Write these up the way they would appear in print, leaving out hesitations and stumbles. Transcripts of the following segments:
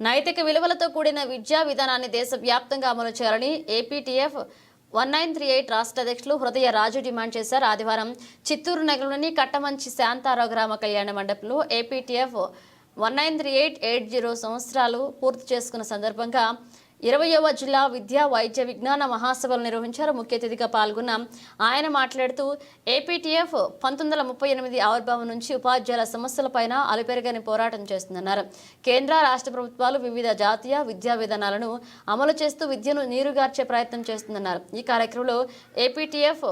నైతిక విలువలతో కూడిన విద్యా విధానాన్ని దేశవ్యాప్తంగా అమలు చేయాలని ఏపీటీఎఫ్ 1938 రాష్ట్ర అధ్యక్షులు హృదయ రాజు డిమాండ్ చేశారు. ఆదివారం చిత్తూరు నగరంలోని కట్టమంచి శాంతారావు గ్రామ కళ్యాణ మండపంలో ఏపీటీఎఫ్ 1938 80 సంవత్సరాలు పూర్తి చేసుకున్న సందర్భంగా 20వ జిల్లా విద్యా వైద్య విజ్ఞాన మహాసభలు నిర్వహించారు. ముఖ్య అతిథిగా పాల్గొన్న ఆయన మాట్లాడుతూ ఏపీటీఎఫ్ 1938 ఆవిర్భావం నుంచి ఉపాధ్యాయుల సమస్యలపైన అలుపెరగని పోరాటం చేస్తుందన్నారు. కేంద్ర రాష్ట్ర ప్రభుత్వాలు వివిధ జాతీయ విద్యా విధానాలను అమలు చేస్తూ విద్యను నీరుగార్చే ప్రయత్నం చేస్తుందన్నారు. ఈ కార్యక్రమంలో ఏపీటీఎఫ్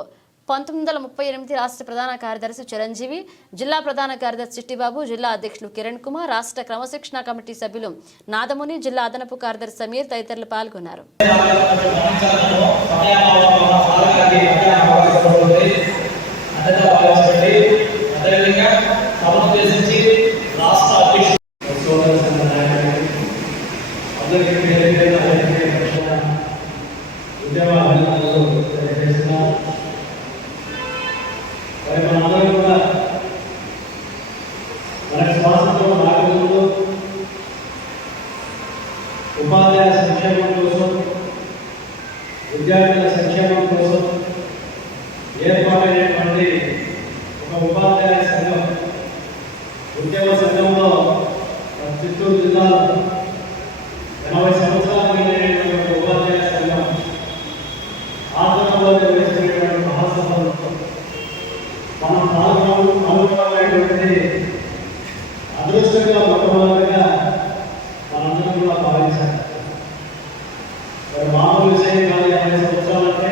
1938 రాష్ట్ర ప్రధాన కార్యదర్శి చిరంజీవి, జిల్లా ప్రధాన కార్యదర్శి చిట్టిబాబు, జిల్లా అధ్యక్షులు కిరణ్ కుమార్, రాష్ట్ర క్రమశిక్షణ కమిటీ సభ్యులు నాదముని, జిల్లా అదనపు కార్యదర్శి సమీర్ తదితరులు పాల్గొన్నారు. ఉపాధ్యాయ సంక్షేమం కోసం, విద్యార్థుల సంక్షేమం కోసం ఏర్పాటైనటువంటి ఒక ఉపాధ్యాయ సంఘం, ఉద్యమ సంఘంలో చిత్తూరు జిల్లాలో 80 సంవత్సరాలు కలిగినటువంటి ఒక ఉపాధ్యాయ సంఘం ఆధ్వర్యంలో నిర్వహించినటువంటి మహాసభలో మనం పాల్గొనటువంటిది అదృష్టంగా మొట్టమొదటిగా మనందరం కూడా భావించాలి. మామూలు విషయం కాదు. 80 సంవత్సరాలంటే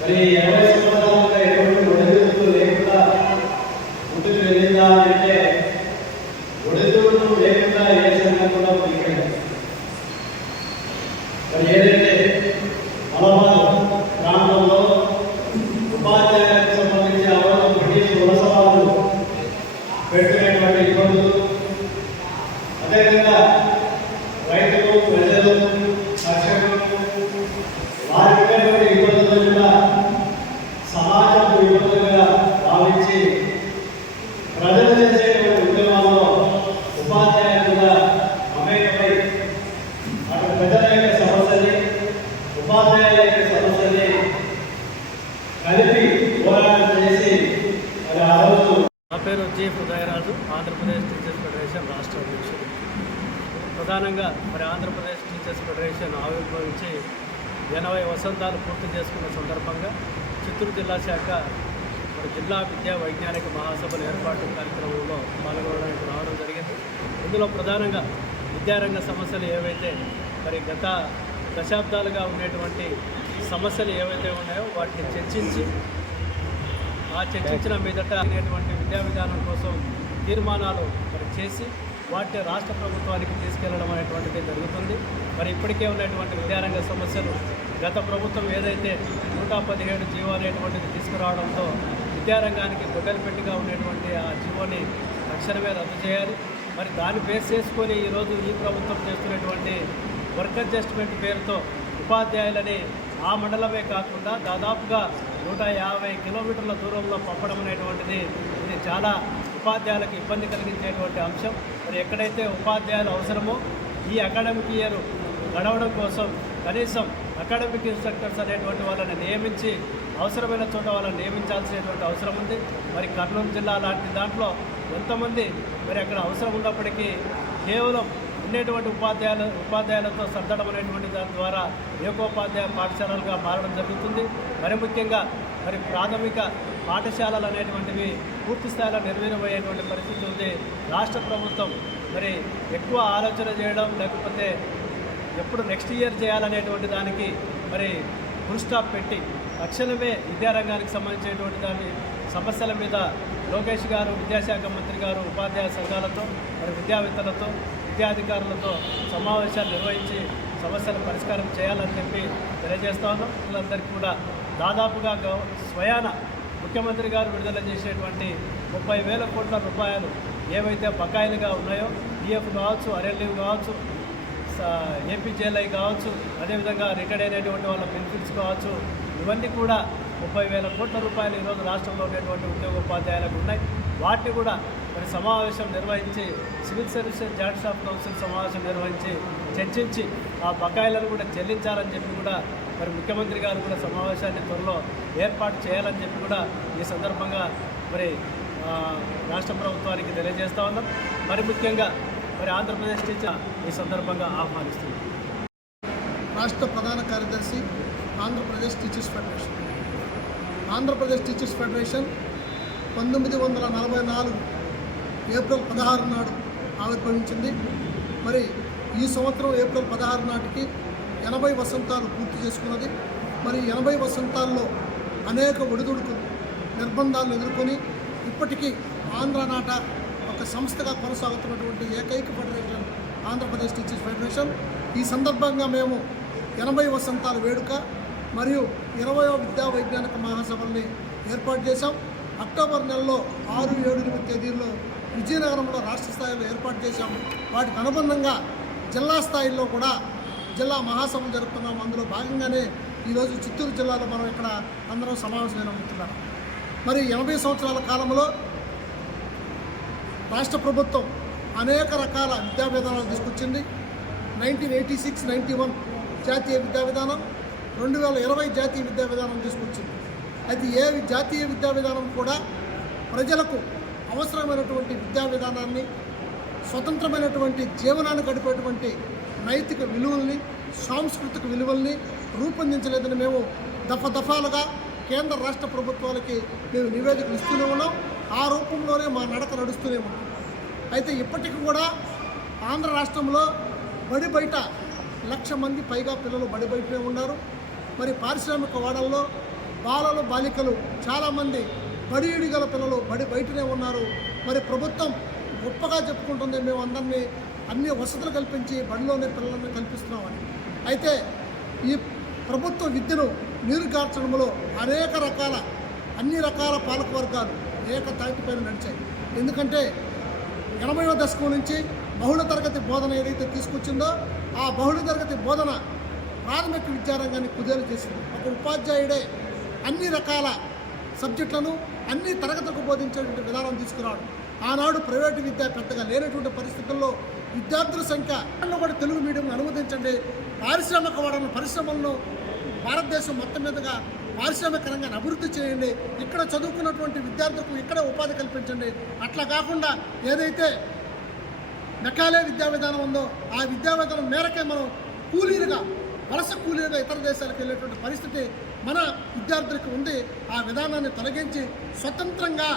మరి 80 సంవత్సరాలుగా ఎటువంటి ఒడిదుడుకులు లేకుండా ముందుకు వెళ్ళిందా అంటే ఒడిదుడుకులు లేకుండా ఏ సంఘం కూడా పనికిరాదు. మరి ఏదైతే మలబార్ ప్రాంతంలో ఉపాధ్యాయులకు సంబంధించి ఆ రోజు బ్రిటిష్ వలసవాళ్ళు పెట్టినటువంటి ఇబ్బందులు, అదేవిధంగా రైతులు, ప్రజలు, రక్షకులు వారికి ఇబ్బందులు కూడా సమాజపు ఇబ్బందులుగా భావించి ప్రజలు చేసేటువంటి ఉద్యమాల్లో ఉపాధ్యాయులుగా మమేకమై అటు ప్రజల యొక్క సమస్యని, ఉపాధ్యాయుల యొక్క సమస్యని కలిపి పోరాటం చేసి మరి ఆ రోజు. నా పేరు G Hrudayaraju, Andhra Pradesh teachers federation రాష్ట్ర అధ్యక్షుడు. ప్రధానంగా మరి ఆంధ్రప్రదేశ్ టీచర్స్ ఫెడరేషన్ ఆవిర్భవించి 80 వసంతాలు పూర్తి చేసుకున్న సందర్భంగా చిత్తూరు జిల్లా శాఖ మరి జిల్లా విద్యా వైజ్ఞానిక మహాసభల ఏర్పాటు కార్యక్రమంలో పాల్గొనడానికి రావడం జరిగింది. ఇందులో ప్రధానంగా విద్యారంగ సమస్యలు ఏవైతే మరి గత దశాబ్దాలుగా ఉండేటువంటి సమస్యలు ఏవైతే ఉన్నాయో వాటిని చర్చించి ఆ చర్చించిన మీదట అనేటువంటి విద్యా విధానం కోసం తీర్మానాలు మరి చేసి వాటిని రాష్ట్ర ప్రభుత్వానికి తీసుకెళ్లడం అనేటువంటిది జరుగుతుంది. మరి ఇప్పటికే ఉన్నటువంటి విద్యారంగ సమస్యలు గత ప్రభుత్వం ఏదైతే 117 జీవో అనేటువంటిది తీసుకురావడంతో విద్యారంగానికి గొడ్డలిపెట్టిగా ఉండేటువంటి ఆ జీవోని తక్షణమే రద్దు చేయాలి. మరి దాన్ని బేస్ చేసుకొని ఈరోజు ఈ ప్రభుత్వం చేస్తున్నటువంటి వర్క్ అడ్జస్ట్మెంట్ పేరుతో ఉపాధ్యాయులని ఆ మండలమే కాకుండా దాదాపుగా 150 కిలోమీటర్ల దూరంలో పంపడం అనేటువంటిది ఇది చాలా ఉపాధ్యాయులకు ఇబ్బంది కలిగించేటువంటి అంశం. మరి ఎక్కడైతే ఉపాధ్యాయులు అవసరమో ఈ అకాడమిక్ ఇయర్ గడవడం కోసం కనీసం అకాడమిక్ ఇన్స్ట్రక్టర్స్ అనేటువంటి వాళ్ళని నియమించి అవసరమైన చోట వాళ్ళని నియమించాల్సినటువంటి అవసరం ఉంది. మరి కర్నూలు జిల్లా లాంటి దాంట్లో ఎంతమంది మరి అక్కడ అవసరం ఉన్నప్పటికీ కేవలం ఉండేటువంటి ఉపాధ్యాయులతో సర్దడం అనేటువంటి దాని ద్వారా ఏకోపాధ్యాయ పాఠశాలలుగా మారడం జరుగుతుంది. మరి ముఖ్యంగా మరి ప్రాథమిక పాఠశాలలు అనేటువంటివి పూర్తి స్థాయిలో నిర్వీర్యమయ్యేటువంటి పరిస్థితి ఉంది. రాష్ట్ర ప్రభుత్వం మరి ఎక్కువ ఆలోచన చేయడం, లేకపోతే ఎప్పుడు నెక్స్ట్ ఇయర్ చేయాలనేటువంటి దానికి మరి ఫుల్ స్టాప్ పెట్టి తక్షణమే విద్యారంగానికి సంబంధించినటువంటి దాని సమస్యల మీద లోకేష్ గారు, విద్యాశాఖ మంత్రి గారు ఉపాధ్యాయ సంఘాలతో మరి విద్యావేత్తలతో, విద్యాధికారులతో సమావేశాలు నిర్వహించి సమస్యల పరిష్కారం చేయాలని చెప్పి తెలియజేస్తా ఉన్నాం. పిల్లలందరికీ కూడా దాదాపుగా స్వయాన ముఖ్యమంత్రి గారు విడుదల చేసేటువంటి 30,000 కోట్ల రూపాయలు ఏవైతే బకాయిలుగా ఉన్నాయో, ఈఎఫ్ కావచ్చు, ఆర్ఎల్ఈ కావచ్చు, ఏపీజేఎల్ఐ కావచ్చు, అదేవిధంగా రిటైర్డ్ అయినటువంటి వాళ్ళ బెనిఫిట్స్ కావచ్చు, ఇవన్నీ కూడా 30,000 కోట్ల రూపాయలు ఈరోజు రాష్ట్రంలో ఉండేటువంటి ఉద్యోగోపాధ్యాయులకు ఉన్నాయి. వాటిని కూడా మరి సమావేశం నిర్వహించి civil services joint staff council సమావేశం నిర్వహించి చర్చించి ఆ బకాయిలను కూడా చెల్లించాలని చెప్పి కూడా మరి ముఖ్యమంత్రి గారు కూడా సమావేశాన్ని త్వరలో ఏర్పాటు చేయాలని చెప్పి కూడా ఈ సందర్భంగా మరి రాష్ట్ర ప్రభుత్వానికి తెలియజేస్తా ఉన్నాం. మరి ముఖ్యంగా మరి ఆంధ్రప్రదేశ్ టీచర్ ఈ సందర్భంగా ఆహ్వానిస్తుంది. రాష్ట్ర ప్రధాన కార్యదర్శి Andhra Pradesh teachers federation. Andhra Pradesh teachers federation 1944 April 16 నాడు ఆవిర్భవించింది. మరి ఈ సంవత్సరం ఏప్రిల్ 16 నాటికి 80 వసంతాలు పూర్తి చేసుకున్నది. మరి 80 వసంతాల్లో అనేక ఒడిదుడుకులు నిర్బంధాలను ఎదుర్కొని ఇప్పటికీ ఆంధ్రనాట ఒక సంస్థగా కొనసాగుతున్నటువంటి ఏకైక ఫెడరేషన్ ఆంధ్రప్రదేశ్ టీచర్స్ ఫెడరేషన్. ఈ సందర్భంగా మేము 80 వసంతాల వేడుక మరియు 20వ విద్యా వైజ్ఞానిక మహాసభల్ని ఏర్పాటు చేశాం. అక్టోబర్ నెలలో 6, 7, 8 తేదీల్లో విజయనగరంలో రాష్ట్ర స్థాయిలో ఏర్పాటు చేశాం. వాటికి అనుబంధంగా జిల్లా స్థాయిలో కూడా జిల్లా మహాసభలు జరుపుతున్నాం. అందులో భాగంగానే ఈరోజు చిత్తూరు జిల్లాలో మనం ఇక్కడ అందరం సమావేశమైన ఉంటున్నాం. మరి 80 సంవత్సరాల కాలంలో రాష్ట్ర ప్రభుత్వం అనేక రకాల విద్యా విధానాలు తీసుకొచ్చింది. 1986, 91 జాతీయ విద్యా విధానం, 2020 జాతీయ విద్యా విధానం తీసుకొచ్చింది. అయితే ఏ జాతీయ విద్యా విధానం కూడా ప్రజలకు అవసరమైనటువంటి విద్యా విధానాన్ని, స్వతంత్రమైనటువంటి జీవనాన్ని గడిపేటువంటి నైతిక విలువల్ని, సాంస్కృతిక విలువల్ని రూపొందించలేదని మేము దఫాలుగా కేంద్ర రాష్ట్ర ప్రభుత్వాలకి మేము నివేదికలు ఇస్తూనే ఉన్నాం. ఆ రూపంలోనే మా నడక నడుస్తూనే ఉన్నాం. అయితే ఇప్పటికీ కూడా ఆంధ్ర రాష్ట్రంలో బడి బయట 1,00,000 మంది పైగా పిల్లలు బడి బయటనే ఉన్నారు. మరి పారిశ్రామిక వాడల్లో బాలలు, బాలికలు చాలామంది బడి గల పిల్లలు బడి బయటనే ఉన్నారు. మరి ప్రభుత్వం గొప్పగా చెప్పుకుంటుంది, మేము అందరినీ అన్ని వసతులు కల్పించి బడిలోనే పిల్లలను కల్పిస్తున్నామని. అయితే ఈ ప్రభుత్వ విద్యను నీరుగార్చడంలో అన్ని రకాల పాలకవర్గాలు ఏకతాటిపైన నడిచాయి. ఎందుకంటే 80వ దశకం నుంచి బహుళ తరగతి బోధన ఏదైతే తీసుకొచ్చిందో ఆ బహుళ తరగతి బోధన ప్రాథమిక విద్యారంగాన్ని కుదేలు చేసింది. ఒక ఉపాధ్యాయుడే అన్ని రకాల సబ్జెక్టులను అన్ని తరగతులకు బోధించేటువంటి విధానం తీసుకురావడం. ఆనాడు ప్రైవేటు విద్య పెద్దగా లేనటువంటి పరిస్థితుల్లో విద్యార్థుల సంఖ్య కూడా తెలుగు మీడియం అనుమతించండి, పారిశ్రామిక వాడన పరిశ్రమలను భారతదేశం మొత్తం మీదుగా పారిశ్రామిక రంగాన్ని అభివృద్ధి చేయండి, ఇక్కడ చదువుకున్నటువంటి విద్యార్థులకు ఇక్కడే ఉపాధి కల్పించండి. అట్లా కాకుండా ఏదైతే మెకాలే విద్యా విధానం ఉందో ఆ విద్యా విధానం మేరకే మనం వలస కూలీలుగా ఇతర దేశాలకు వెళ్ళేటువంటి పరిస్థితి మన విద్యార్థులకు ఉంది. ఆ విధానాన్ని తొలగించి స్వతంత్రంగా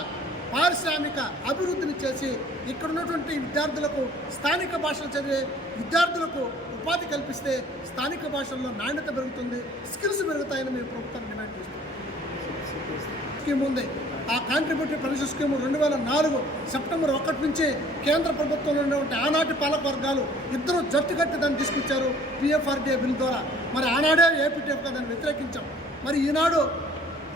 పారిశ్రామిక అభివృద్ధిని చేసి ఇక్కడ ఉన్నటువంటి విద్యార్థులకు స్థానిక భాషలు చదివే విద్యార్థులకు ఉపాధి కల్పిస్తే స్థానిక భాషల్లో నాణ్యత పెరుగుతుంది, స్కిల్స్ పెరుగుతాయని మేము ప్రభుత్వాన్ని డిమాండ్ చేస్తున్నాం. స్కీమ్ ఉంది. ఆ కాంట్రిబ్యూటరీ పెన్షన్ స్కీమ్ 2004 సెప్టెంబర్ 1 నుంచి కేంద్ర ప్రభుత్వంలో ఉన్నటువంటి ఆనాటి పాలక వర్గాలు ఇద్దరు జట్టుకట్టి దాన్ని తీసుకొచ్చారు PFRDA బిల్ ద్వారా. మరి ఆనాడే ఏపీటీఎఫ్గా దాన్ని వ్యతిరేకించాం. మరి ఈనాడు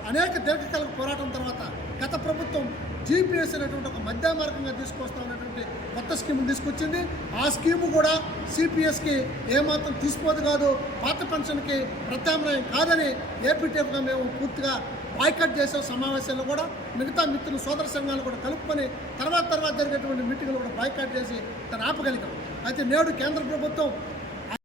అనేక దీర్ఘకాలిక పోరాటం తర్వాత గత ప్రభుత్వం GPS అనేటువంటి ఒక మధ్య మార్గంగా తీసుకొస్తామనేటువంటి కొత్త స్కీమ్ తీసుకొచ్చింది. ఆ స్కీము కూడా CPSకి ఏమాత్రం తీసిపోదు కాదు, పాత పెన్షన్కి ప్రత్యామ్నాయం కాదని ఏపీటీఎఫ్గా మేము పూర్తిగా బాయ్కట్ చేసే సమావేశాల్లో కూడా మిగతా మిత్రులు, సోదర సంఘాలు కూడా కలుపుకొని తర్వాత జరిగేటువంటి మీటింగ్లు కూడా బాయ్కట్ చేసి దాన్ని ఆపగలిగాం. అయితే నేడు కేంద్ర ప్రభుత్వం